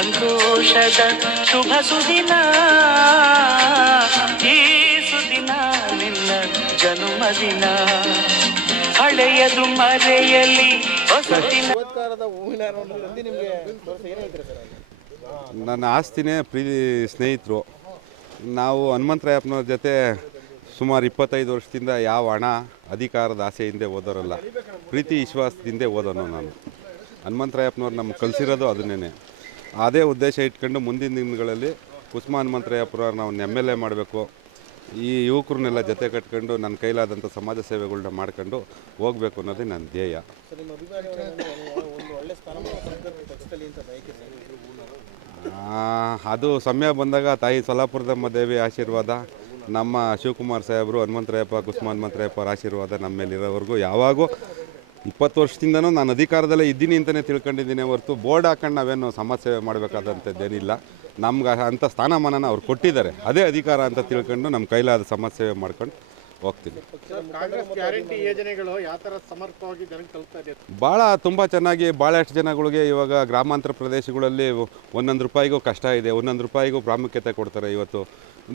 ವರ್ಷದ ಶುಭ ಸುದಿನ. ಈ ಸುದಿನ ನಿನ್ನ ಜನ್ಮದಿನ ಹಳೆಯದು ಮರೆಯಲಿ ಹೊಸದಿನ. ಓದ್ಕಾರದ ಹೂವಿನ ಹಾರವನ್ನು ತಂದು ನಿಮಗೆ ತೋರಿಸಿ ಏನು ಹೇಳ್ತೀರಾ ಸರ್ ನನ್ನ ಆಸ್ತಿನೇ ಪ್ರೀತಿ ಸ್ನೇಹಿತರು. ನಾವು ಹನುಮಂತರಾಯಪ್ಪನವ್ರ ಜೊತೆ ಸುಮಾರು ಇಪ್ಪತ್ತೈದು ವರ್ಷದಿಂದ ಯಾವ ಹಣ ಅಧಿಕಾರದ ಆಸೆಯಿಂದ ಓದೋರಲ್ಲ ಪ್ರೀತಿ ವಿಶ್ವಾಸದಿಂದ ಓದೋನು ನಾನು. ಹನುಮಂತರಾಯಪ್ಪನವ್ರು ನಮ್ಗೆ ಕಲಿಸಿರೋದು ಅದನ್ನೇ ಅದೇ ಉದ್ದೇಶ ಇಟ್ಕೊಂಡು ಮುಂದಿನ ದಿನಗಳಲ್ಲಿ ಕುಸುಮ ಹನುಮಂತರಾಯಪುರ ನಾವು ಎಂ ಎಲ್ ಎ ಮಾಡಬೇಕು. ಈ ಯುವಕರನ್ನೆಲ್ಲ ಜೊತೆ ಕಟ್ಕೊಂಡು ನನ್ನ ಕೈಲಾದಂಥ ಸಮಾಜ ಸೇವೆಗಳನ್ನ ಮಾಡ್ಕೊಂಡು ಹೋಗಬೇಕು ಅನ್ನೋದೇ ನನ್ನ ಧ್ಯೇಯ. ಅದು ಸಮಯ ಬಂದಾಗ ತಾಯಿ ಸೊಲ್ಲಾಪುರದಮ್ಮ ದೇವಿ ಆಶೀರ್ವಾದ ನಮ್ಮ ಶಿವಕುಮಾರ್ ಸಾಹೇಬರು ಹನುಮಂತರಾಯಪ್ಪ ಕುಸುಮ ಹನುಮಂತರಾಯಪ್ಪ ಅವ್ರ ಆಶೀರ್ವಾದ ನಮ್ಮ ಮೇಲಿರೋವರೆಗೂ ಯಾವಾಗೂ ಇಪ್ಪತ್ತು ವರ್ಷದಿಂದನೂ ನಾನು ಅಧಿಕಾರದಲ್ಲೇ ಇದ್ದೀನಿ ಅಂತಲೇ ತಿಳ್ಕೊಂಡಿದ್ದೀನಿ. ಹೊರತು ಬೋರ್ಡ್ ಹಾಕೊಂಡು ನಾವೇನು ಸಮಾಜ ಸೇವೆ ಮಾಡಬೇಕಾದಂಥದ್ದೇನಿಲ್ಲ. ನಮ್ಗೆ ಅಂಥ ಸ್ಥಾನಮಾನನ ಅವ್ರು ಕೊಟ್ಟಿದ್ದಾರೆ. ಅದೇ ಅಧಿಕಾರ ಅಂತ ತಿಳ್ಕೊಂಡು ನಮ್ಮ ಕೈಲಾದ ಸಮಾಜ ಸೇವೆ ಮಾಡ್ಕೊಂಡು ಹೋಗ್ತೀನಿ. ಕಾಂಗ್ರೆಸ್ ಗ್ಯಾರಂಟಿ ಯೋಜನೆಗಳು ಯಾವ ಥರ ಸಮರ್ಪಕವಾಗಿ ಜನಕ್ಕೆ ತಲುಪ್ತಾ ಇದೆ? ಭಾಳ ತುಂಬ ಚೆನ್ನಾಗಿ ಭಾಳಷ್ಟು ಜನಗಳಿಗೆ ಇವಾಗ ಗ್ರಾಮಾಂತರ ಪ್ರದೇಶಗಳಲ್ಲಿ ಒಂದೊಂದು ರೂಪಾಯಿಗೂ ಕಷ್ಟ ಇದೆ ಒಂದೊಂದು ರೂಪಾಯಿಗೂ ಪ್ರಾಮುಖ್ಯತೆ ಕೊಡ್ತಾರೆ ಇವತ್ತು.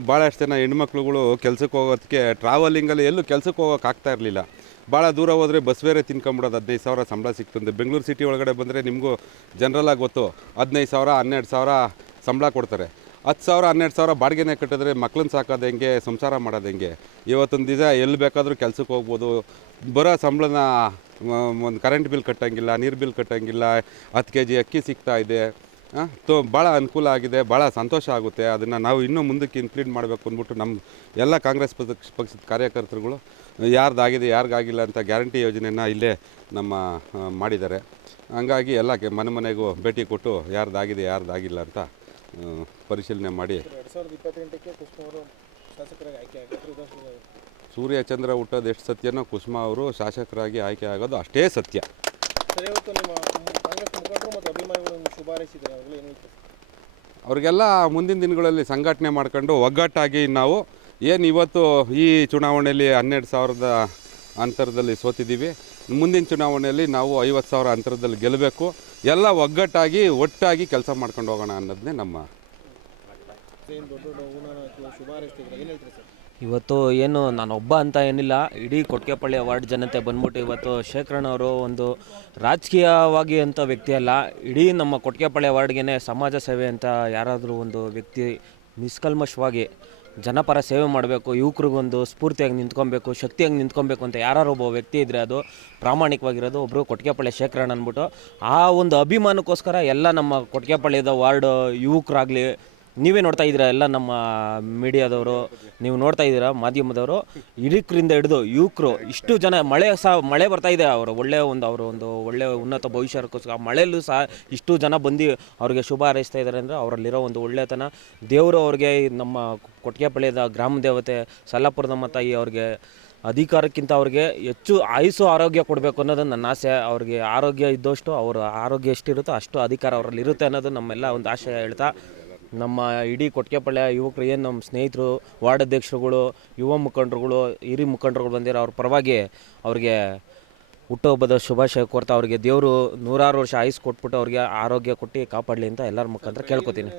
ಭಾಳಷ್ಟು ಜನ ಹೆಣ್ಮಕ್ಳುಗಳು ಕೆಲ್ಸಕ್ಕೆ ಹೋಗೋದಕ್ಕೆ ಟ್ರಾವೆಲಿಂಗಲ್ಲಿ ಎಲ್ಲೂ ಕೆಲ್ಸಕ್ಕೆ ಹೋಗೋಕೆ ಆಗ್ತಾ ಇರಲಿಲ್ಲ. ಭಾಳ ದೂರ ಹೋದರೆ ಬಸ್ ಬೇರೆ ತಿನ್ಕೊಂಬಿಡೋದು ಹದಿನೈದು ಸಾವಿರ ಸಂಬಳ ಸಿಗ್ತದೆ ಬೆಂಗಳೂರು ಸಿಟಿ ಒಳಗಡೆ ಬಂದರೆ ನಿಮಗೂ ಜನರಲಾಗಿ ಗೊತ್ತು ಹದಿನೈದು ಸಾವಿರ ಹನ್ನೆರಡು ಸಾವಿರ ಸಂಬಳ ಕೊಡ್ತಾರೆ. ಹತ್ತು ಸಾವಿರ, ಹನ್ನೆರಡು ಸಾವಿರ ಬಾಡಿಗೆನೇ ಕಟ್ಟಿದ್ರೆ ಮಕ್ಳನ್ನ ಸಾಕೋದು ಹೆಂಗೆ, ಸಂಸಾರ ಮಾಡೋದು ಹೆಂಗೆ? ಇವತ್ತೊಂದು ದಿವಸ ಎಲ್ಲಿ ಬೇಕಾದರೂ ಕೆಲಸಕ್ಕೆ ಹೋಗ್ಬೋದು. ಬರೋ ಸಂಬಳನ ಒಂದು ಕರೆಂಟ್ ಬಿಲ್ ಕಟ್ಟಂಗಿಲ್ಲ, ನೀರು ಬಿಲ್ ಕಟ್ಟಂಗಿಲ್ಲ, ಹತ್ತು ಕೆ ಜಿ ಅಕ್ಕಿ ಸಿಗ್ತಾ ಇದೆ. ತೋ ಭಾಳ ಅನುಕೂಲ ಆಗಿದೆ ಭಾಳ ಸಂತೋಷ ಆಗುತ್ತೆ. ಅದನ್ನು ನಾವು ಇನ್ನೂ ಮುಂದಕ್ಕೆ ಇನ್ಕ್ಲೀಡ್ ಮಾಡಬೇಕು ಅಂದ್ಬಿಟ್ಟು ನಮ್ಮ ಎಲ್ಲ ಕಾಂಗ್ರೆಸ್ ಪಕ್ಷ, ಪಕ್ಷದ ಕಾರ್ಯಕರ್ತರುಗಳು, ಯಾರ್ದಾಗಿದೆ, ಯಾರಿಗಾಗಿಲ್ಲ ಅಂತ ಗ್ಯಾರಂಟಿ ಯೋಜನೆಯನ್ನ ಇಲ್ಲೇ ನಮ್ಮ ಮಾಡಿದ್ದಾರೆ. ಹಂಗಾಗಿ ಎಲ್ಲ ಮನೆ ಮನೆಗೂ ಭೇಟಿ ಕೊಟ್ಟು ಯಾರ್ದಾಗಿದೆ, ಯಾರ್ದಾಗಿಲ್ಲ ಅಂತ ಪರಿಶೀಲನೆ ಮಾಡಿ ಸೂರ್ಯ ಚಂದ್ರ ಹುಟ್ಟೋದು ಎಷ್ಟು ಸತ್ಯನೋ ಕುಸುಮ ಅವರು ಶಾಸಕರಾಗಿ ಆಯ್ಕೆ ಆಗೋದು ಅಷ್ಟೇ ಸತ್ಯ ಅವ್ರಿಗೆಲ್ಲ? ಅವ್ರಿಗೆಲ್ಲ ಮುಂದಿನ ದಿನಗಳಲ್ಲಿ ಸಂಘಟನೆ ಮಾಡ್ಕೊಂಡು ಒಗ್ಗಟ್ಟಾಗಿ ನಾವು ಏನು ಇವತ್ತು ಈ ಚುನಾವಣೆಯಲ್ಲಿ ಹನ್ನೆರಡು ಸಾವಿರದ ಅಂತರದಲ್ಲಿ ಸೋತಿದ್ದೀವಿ. ಮುಂದಿನ ಚುನಾವಣೆಯಲ್ಲಿ ನಾವು ಐವತ್ತು ಸಾವಿರ ಅಂತರದಲ್ಲಿ ಗೆಲ್ಲಬೇಕು. ಎಲ್ಲ ಒಗ್ಗಟ್ಟಾಗಿ, ಒಟ್ಟಾಗಿ ಕೆಲಸ ಮಾಡ್ಕೊಂಡು ಹೋಗೋಣ ಅನ್ನೋದನ್ನೇ ನಮ್ಮ ಇವತ್ತು ಏನು, ನಾನು ಒಬ್ಬ ಅಂತ ಏನಿಲ್ಲ. ಇಡೀ ಕೊಟ್ಕೆಪಳ್ಳಿ ವಾರ್ಡ್ ಜನತೆ ಬಂದ್ಬಿಟ್ಟು ಇವತ್ತು ಶೇಖರಣ್ ಅವರು ಒಂದು ರಾಜಕೀಯವಾಗಿ ಅಂತ ವ್ಯಕ್ತಿ ಅಲ್ಲ. ಇಡೀ ನಮ್ಮ ಕೊಟ್ಕೆಪಳ್ಳಿ ವಾರ್ಡ್ಗೆ ಸಮಾಜ ಸೇವೆ ಅಂತ ಯಾರಾದರೂ ಒಂದು ವ್ಯಕ್ತಿ ನಿಷ್ಕಲ್ಮಶವಾಗಿ ಜನಪರ ಸೇವೆ ಮಾಡಬೇಕು, ಯುವಕರಿಗೊಂದು ಸ್ಫೂರ್ತಿಯಾಗಿ ನಿಂತ್ಕೊಬೇಕು ಶಕ್ತಿಯಾಗಿ ನಿಂತ್ಕೊಬೇಕು ಅಂತ ಯಾರು ಒಬ್ಬ ವ್ಯಕ್ತಿ ಇದ್ದರೆ ಅದು ಪ್ರಾಮಾಣಿಕವಾಗಿರೋದು. ಒಬ್ಬರು ಕೊಟ್ಟಿಗೆಪಳ್ಳಿ ಶೇಖರಣ್ಣ ಅಂದ್ಬಿಟ್ಟು ಆ ಒಂದು ಅಭಿಮಾನಕ್ಕೋಸ್ಕರ ಎಲ್ಲ ನಮ್ಮ ಕೊಟ್ಕೆಪಳ್ಳಿದ ವಾರ್ಡ್ ಯುವಕರಾಗಲಿ ನೀವೇ ನೋಡ್ತಾ ಇದ್ದೀರಾ ಎಲ್ಲ ನಮ್ಮ ಮೀಡಿಯಾದವರು, ನೀವು ನೋಡ್ತಾ ಇದ್ದೀರಾ ಮಾಧ್ಯಮದವರು, ಹಿರಿಕರಿಂದ ಹಿಡಿದು ಯುವಕರು, ಇಷ್ಟು ಜನ ಮಳೆ ಸಹ, ಮಳೆ ಬರ್ತಾ ಇದೆ, ಅವರು ಒಳ್ಳೆಯ ಒಂದು, ಅವರು ಒಂದು ಒಳ್ಳೆಯ ಉನ್ನತ ಭವಿಷ್ಯಕ್ಕೋಸ್ಕರ ಮಳೆಯಲ್ಲೂ ಸಹ ಇಷ್ಟು ಜನ ಬಂದು ಅವ್ರಿಗೆ ಶುಭ ಹಾರೈಸ್ತಾ ಇದ್ದಾರೆ ಅಂದರೆ ಅವರಲ್ಲಿರೋ ಒಂದು ಒಳ್ಳೆತನ. ದೇವರು ಅವ್ರಿಗೆ ನಮ್ಮ ಕೊಟ್ಟಿಗೆಪಳ್ಳಿಯದ ಗ್ರಾಮ ದೇವತೆ ಸಲ್ಲಾಪುರದ ತಾಯಿ ಅವ್ರಿಗೆ ಅಧಿಕಾರಕ್ಕಿಂತ ಅವ್ರಿಗೆ ಹೆಚ್ಚು ಆಯುಸ್ಸು ಆರೋಗ್ಯ ಕೊಡಬೇಕು ಅನ್ನೋದು ನನ್ನ ಆಸೆ. ಅವ್ರಿಗೆ ಆರೋಗ್ಯ ಇದ್ದಷ್ಟು, ಅವರ ಆರೋಗ್ಯ ಎಷ್ಟಿರುತ್ತೋ ಅಷ್ಟು ಅಧಿಕಾರ ಅವರಲ್ಲಿ ಇರುತ್ತೆ ಅನ್ನೋದು ನಮ್ಮೆಲ್ಲ ಒಂದು ಆಶಯ ಹೇಳ್ತಾ ನಮ್ಮ ಇಡೀ ಕೊಟ್ಕೆಪಳ್ಳ ಯುವಕರು ಏನು ನಮ್ಮ ಸ್ನೇಹಿತರು, ವಾರ್ಡ್ ಅಧ್ಯಕ್ಷರುಗಳು, ಯುವ ಮುಖಂಡರುಗಳು ಹಿರಿ ಮುಖಂಡರುಗಳು ಬಂದಿರೋ ಅವ್ರ ಪರವಾಗಿ ಅವ್ರಿಗೆ ಹುಟ್ಟುಹಬ್ಬದ ಶುಭಾಶಯ ಕೋರ್ತಾ ಅವ್ರಿಗೆ ದೇವರು ನೂರಾರು ವರ್ಷ ಆಯುಸ್ ಕೊಟ್ಬಿಟ್ಟು ಅವ್ರಿಗೆ ಆರೋಗ್ಯ ಕೊಟ್ಟು ಕಾಪಾಡಲಿ ಅಂತ ಎಲ್ಲರ ಮುಖಾಂತರ ಕೇಳ್ಕೊತೀನಿ.